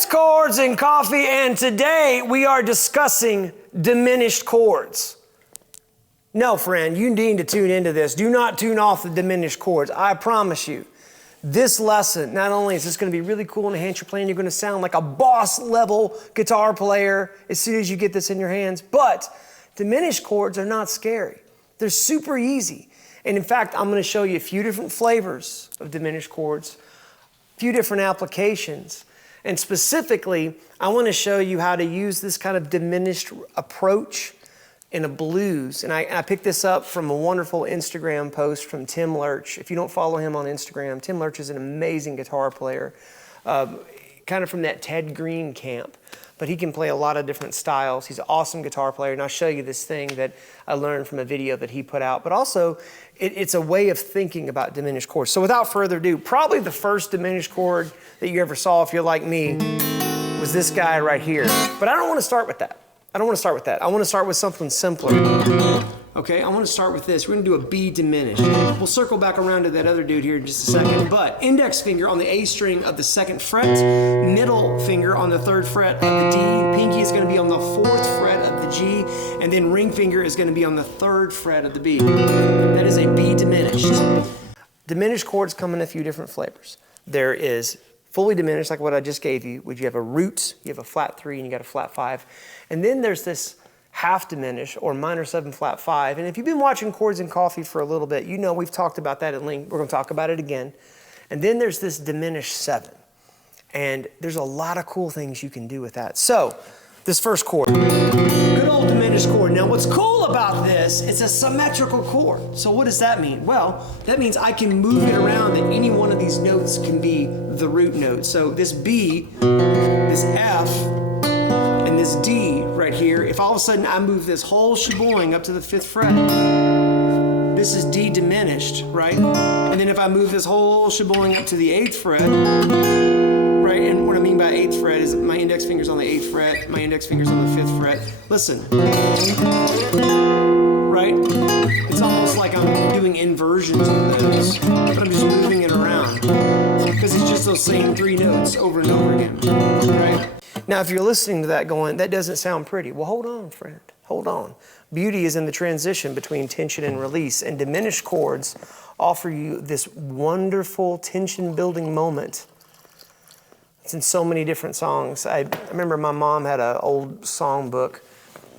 It's Chords and Coffee, and today we are discussing diminished chords. No, friend, you need to tune into this. Do not tune off the diminished chords. I promise you, this lesson, not only is this going to be really cool and enhance your playing, you're going to sound like a boss level guitar player as soon as you get this in your hands, but diminished chords are not scary. They're super easy. And in fact, I'm going to show you a few different flavors of diminished chords, a few different applications. And specifically, I want to show you how to use this kind of diminished approach in a blues. And I picked this up from a wonderful Instagram post from Tim Lurch. If you don't follow him on Instagram, Tim Lurch is an amazing guitar player, kind of from that Ted Green camp. But he can play a lot of different styles. He's an awesome guitar player, and I'll show you this thing that I learned from a video that he put out. But also, it's a way of thinking about diminished chords. So without further ado, probably the first diminished chord that you ever saw, if you're like me, was this guy right here. But I don't want to start with that. I want to start with something simpler. Okay, I want to start with this. We're going to do a B diminished. We'll circle back around to that other dude here in just a second. But index finger on the A string of the 2nd fret, middle finger on the 3rd fret of the D, pinky is going to be on the 4th fret of the G, and then ring finger is going to be on the 3rd fret of the B. That is a B diminished. Diminished chords come in a few different flavors. There is fully diminished, like what I just gave you, which you have a root, you have a flat 3, and you got a flat 5. And then there's this half diminished or minor 7 flat 5. And if you've been watching Chords and Coffee for a little bit, you know we've talked about that at length. We're going to talk about it again. And then there's this diminished 7. And there's a lot of cool things you can do with that. So, this first chord, good old diminished chord. Now what's cool about this, it's a symmetrical chord. So what does that mean? Well, that means I can move it around that any one of these notes can be the root note. So this B, this F, and this D right here, if all of a sudden I move this whole sheboing up to the 5th fret, this is D diminished, right? And then if I move this whole sheboing up to the 8th fret, right, and what I mean by 8th fret is my index finger's on the 8th fret, my index finger's on the 5th fret. Listen, right? It's almost like I'm doing inversions of those, but I'm just moving it around because it's just those same 3 notes over and over again, right? Now, if you're listening to that going, that doesn't sound pretty. Well, hold on, friend. Hold on. Beauty is in the transition between tension and release, and diminished chords offer you this wonderful tension-building moment. It's in so many different songs. I remember my mom had an old song book,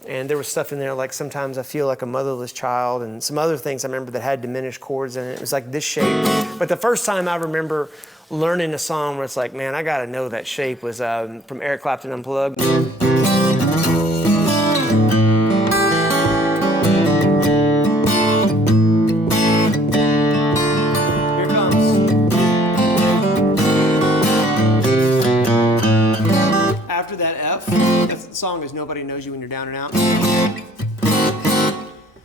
and there was stuff in there like Sometimes I Feel Like a Motherless Child, and some other things I remember that had diminished chords in it. It was like this shape. But the first time I remember learning a song where it's like, man, I gotta know that shape was from Eric Clapton Unplugged. Here it comes. After that F, that song is Nobody Knows You When You're Down and Out.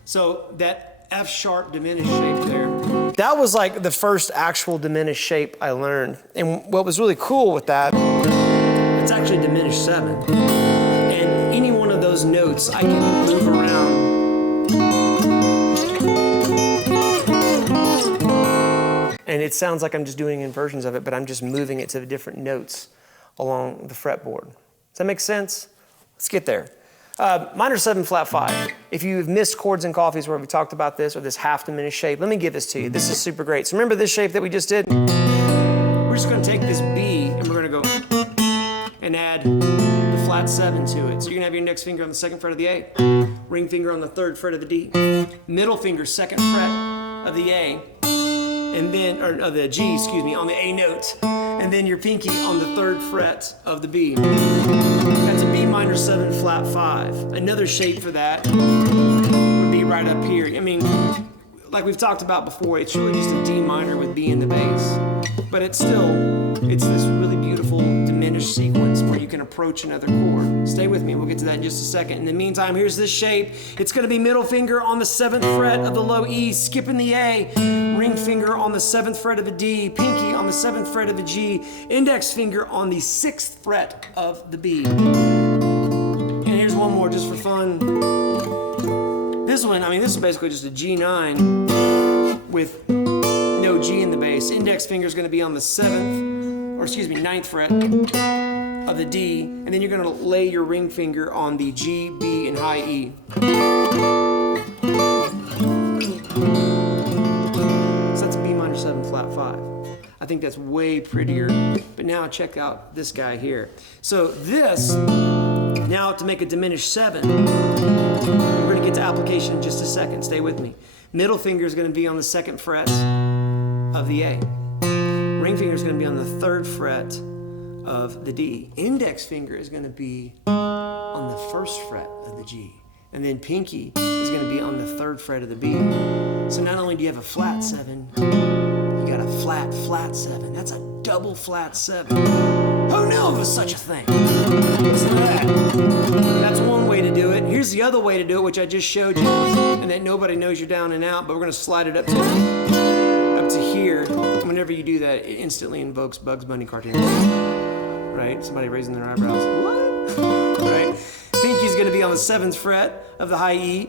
So that F sharp diminished shape there. That was like the first actual diminished shape I learned. And what was really cool with that, it's actually diminished 7. And any one of those notes I can move around. And it sounds like I'm just doing inversions of it, but I'm just moving it to the different notes along the fretboard. Does that make sense? Let's get there. Minor 7 flat 5. If you've missed Chords and Coffees where we talked about this, or this half diminished shape, let me give this to you. This is super great. So remember this shape that we just did? We're just going to take this B and we're going to go and add the flat 7 to it. So you're going to have your index finger on the 2nd fret of the A, ring finger on the 3rd fret of the D, middle finger 2nd fret of the A, and then, or of the G, excuse me, on the A note, and then your pinky on the 3rd fret of the B. That's a B minor 7 flat 5. Another shape for that would be right up here. I mean, like we've talked about before, it's really just a D minor with B in the bass. But it's this really beautiful diminished sequence where you can approach another chord. Stay with me, we'll get to that in just a second. In the meantime, here's this shape. It's gonna be middle finger on the 7th fret of the low E, skipping the A, ring finger on the 7th fret of a D, pinky on the 7th fret of a G, index finger on the 6th fret of the B. And here's one more just for fun. This one, I mean, this is basically just a G9 with no G in the bass. Index finger is going to be on the 7th or excuse me, 9th fret of the D, and then you're gonna lay your ring finger on the G, B, and high E. So that's a B minor 7 flat 5. I think that's way prettier, but now check out this guy here. So this, now to make a diminished 7, we're gonna get to application in just a second, stay with me. Middle finger is gonna be on the 2nd fret of the A. Ring finger is gonna be on the 3rd fret of the D. Index finger is gonna be on the 1st fret of the G. And then pinky is gonna be on the 3rd fret of the B. So not only do you have a flat 7, you got a flat, flat 7. That's a double flat 7. Who knew of such a thing? Listen to that. That's one way to do it. Here's the other way to do it, which I just showed you, and that nobody knows you're down and out, but we're gonna slide it up to here. Whenever you do that, it instantly invokes Bugs Bunny cartoons. Right? Somebody raising their eyebrows. What? Right? Pinky's gonna be on the 7th fret of the high E.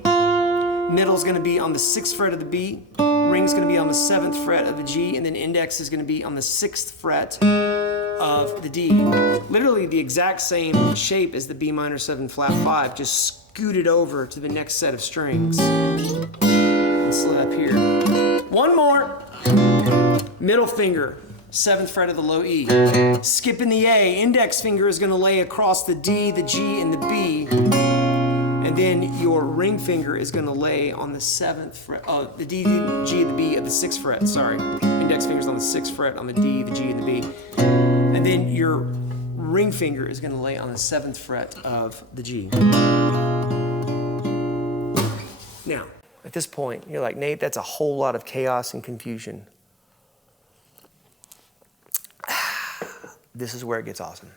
Middle's gonna be on the 6th fret of the B. Ring's gonna be on the 7th fret of the G, and then index is gonna be on the 6th fret of the D. Literally the exact same shape as the B minor 7 flat 5, just scooted over to the next set of strings. And slid up here. One more. Middle finger, 7th fret of the low E. Skipping the A, index finger is gonna lay across the D, the G, and the B. And then your ring finger is gonna lay on the 7th fret, the D, the G, the B of the 6th fret, sorry. Index finger's on the 6th fret on the D, the G, and the B. And then your ring finger is gonna lay on the 7th fret of the G. Now, at this point, you're like, Nate, that's a whole lot of chaos and confusion. This is where it gets awesome.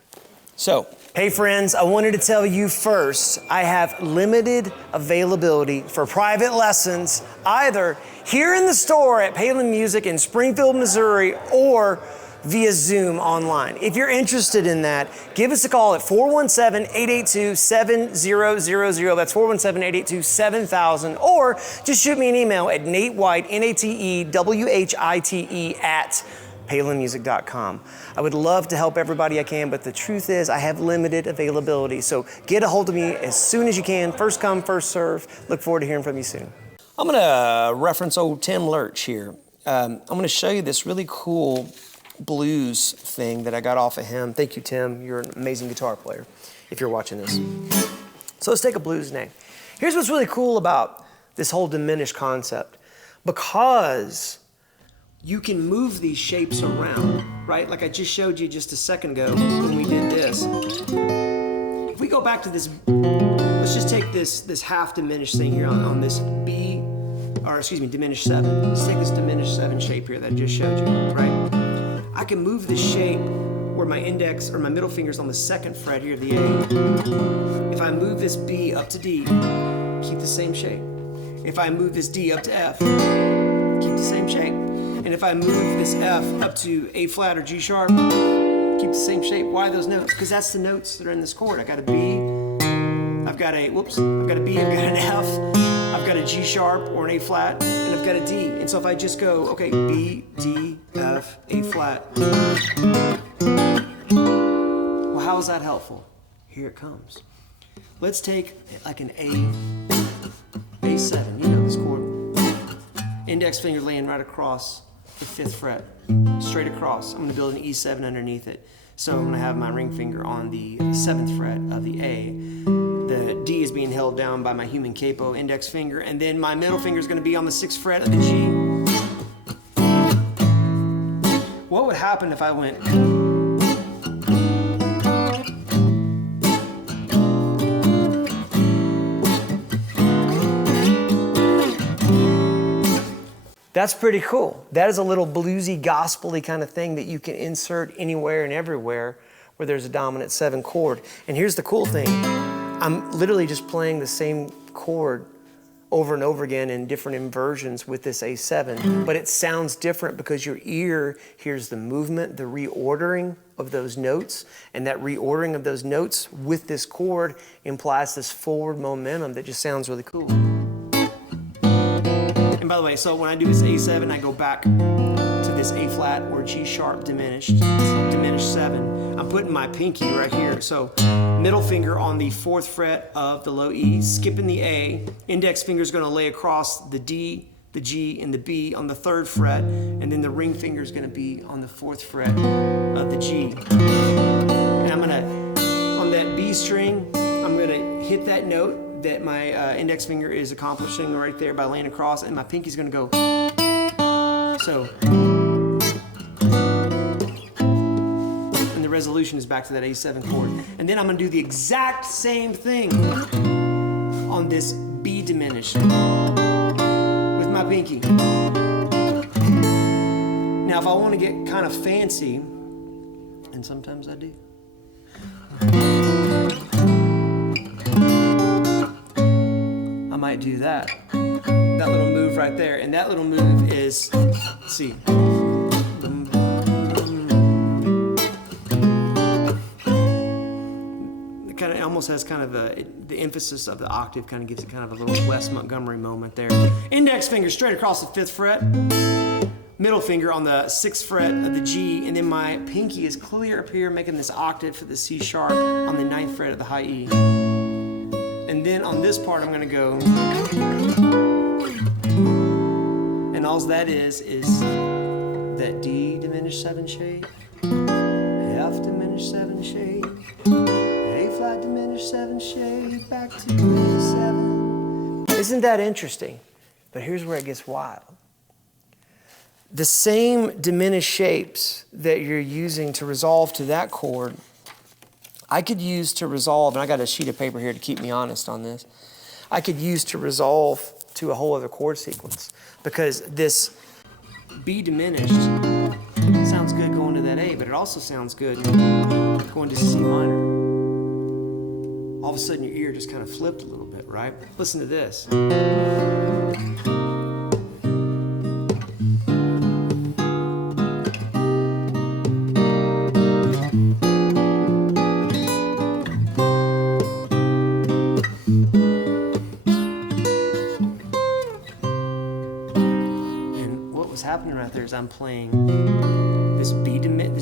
So, hey friends, I wanted to tell you first, I have limited availability for private lessons, either here in the store at Palen Music in Springfield, Missouri, or via Zoom online. If you're interested in that, give us a call at 417-882-7000. That's 417-882-7000. Or just shoot me an email at natewhite, NATEWHITE at palenmusic.com. I would love to help everybody I can, but the truth is I have limited availability. So get a hold of me as soon as you can. First come, first serve. Look forward to hearing from you soon. I'm gonna reference old Tim Lurch here. I'm gonna show you this really cool blues thing that I got off of him. Thank you, Tim. You're an amazing guitar player, if you're watching this. So let's take a blues name. Here's what's really cool about this whole diminished concept. Because you can move these shapes around, right? Like I just showed you just a second ago when we did this. If we go back to this, let's just take this half diminished thing here on this B, or excuse me, diminished 7. Let's take this diminished 7 shape here that I just showed you, right? I can move this shape where my index or my middle finger's on the 2nd fret here, the A. If I move this B up to D, keep the same shape. If I move this D up to F, keep the same shape. And if I move this F up to A flat or G sharp, keep the same shape. Why those notes? Because that's the notes that are in this chord. I got a B, I've got a, I've got a B, I've got an F, I've got a G sharp or an A flat, and I've got a D. And so if I just go, okay, B, D, F, A flat. Well, how is that helpful? Here it comes. Let's take like an A7, you know this chord. Index finger laying right across the 5th fret, straight across. I'm gonna build an E7 underneath it. So I'm gonna have my ring finger on the 7th fret of the A. The D is being held down by my human capo index finger, and then my middle finger is gonna be on the 6th fret of the G. What would happen if I went... That's pretty cool. That is a little bluesy, gospel-y kind of thing that you can insert anywhere and everywhere where there's a dominant 7 chord. And here's the cool thing. I'm literally just playing the same chord over and over again in different inversions with this A7, but it sounds different because your ear hears the movement, the reordering of those notes, and that reordering of those notes with this chord implies this forward momentum that just sounds really cool. And by the way, so when I do this A7, I go back to this A flat or G sharp diminished 7. I'm putting my pinky right here. So middle finger on the 4th fret of the low E, skipping the A. Index finger is going to lay across the D, the G, and the B on the 3rd fret, and then the ring finger is going to be on the 4th fret of the G. And I'm going to, on that B string, I'm going to hit that note that my index finger is accomplishing right there by laying across, and my pinky's going to go. So, and the resolution is back to that A7 chord. And then I'm going to do the exact same thing on this B diminished with my pinky. Now, if I want to get kind of fancy, and sometimes I do, I might do that little move right there, and that little move is, let's see, it almost has kind of the emphasis of the octave kind of gives it kind of a little Wes Montgomery moment there. Index finger straight across the 5th fret, middle finger on the 6th fret of the G, and then my pinky is clear up here making this octave for the C sharp on the 9th fret of the high E. And then on this part I'm going to go, and all that is that D diminished 7 shape, F diminished 7 shape, A flat diminished 7 shape, back to A7. Isn't that interesting? But here's where it gets wild. The same diminished shapes that you're using to resolve to that chord, I could use to resolve, and I got a sheet of paper here to keep me honest on this, I could use to resolve to a whole other chord sequence, because this B diminished sounds good going to that A, but it also sounds good going to C minor. All of a sudden your ear just kind of flipped a little bit, right? Listen to this. Happening right there is I'm playing this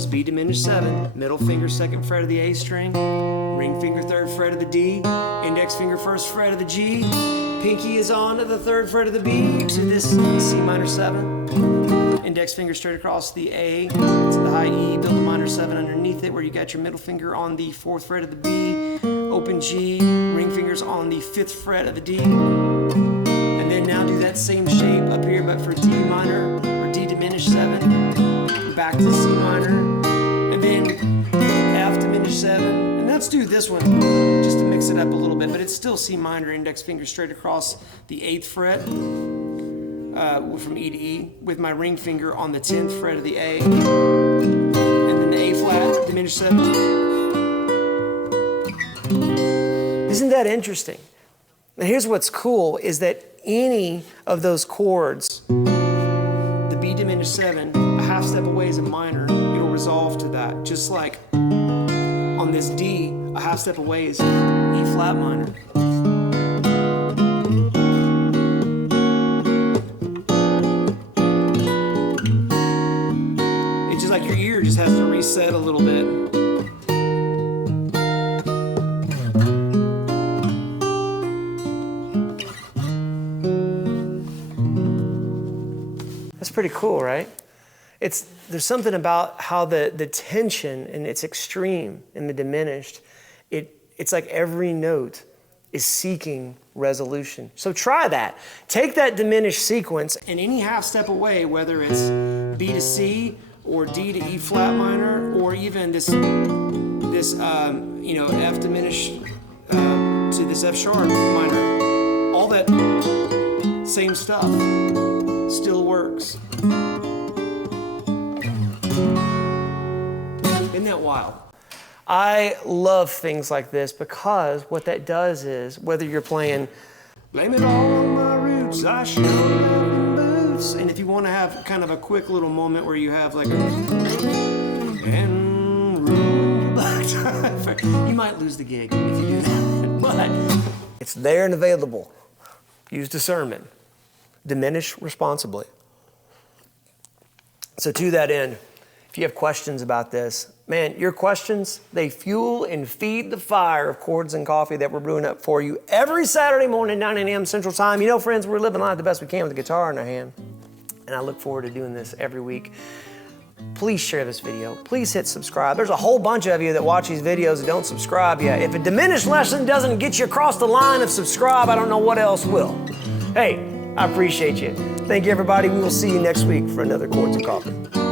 B diminished 7, middle finger 2nd fret of the A string, ring finger 3rd fret of the D, index finger 1st fret of the G, pinky is on to the 3rd fret of the B to this C minor 7, index finger straight across the A to the high E, build a minor 7 underneath it where you got your middle finger on the 4th fret of the B, open G, ring fingers on the 5th fret of the D, and then now do that same shape up here but for D minor or D diminished 7, back to C minor, and then F diminished 7, and let's do this one just to mix it up a little bit, but it's still C minor, index finger straight across the 8th fret from E to E with my ring finger on the 10th fret of the A, and then the A flat diminished 7. Isn't that interesting? Now here's what's cool is that any of those chords, the B diminished 7, a half step away is a minor, it'll resolve to that. Just like on this D, a half step away is E flat minor. It's just like your ear just has to reset a little bit. That's pretty cool, right? There's something about how the tension, and it's extreme in the diminished. It's like every note is seeking resolution. So try that. Take that diminished sequence, and any half step away, whether it's B to C or D to E flat minor, or even this F diminished to this F sharp minor, all that same stuff still works. Isn't that wild? I love things like this because what that does is, whether you're playing Blame It All on My Roots, I Showed Up in Boots, and if you want to have kind of a quick little moment where you have like you might lose the gig if you do that, but it's there and available. Use discernment. Diminish responsibly. So to that end, if you have questions about this, man, your questions, they fuel and feed the fire of Chords and Coffee that we're brewing up for you every Saturday morning, 9 a.m. Central Time. You know, friends, we're living life the best we can with a guitar in our hand. And I look forward to doing this every week. Please share this video. Please hit subscribe. There's a whole bunch of you that watch these videos that don't subscribe yet. If a diminished lesson doesn't get you across the line of subscribe, I don't know what else will. Hey, I appreciate you. Thank you, everybody. We will see you next week for another Chords and Coffee.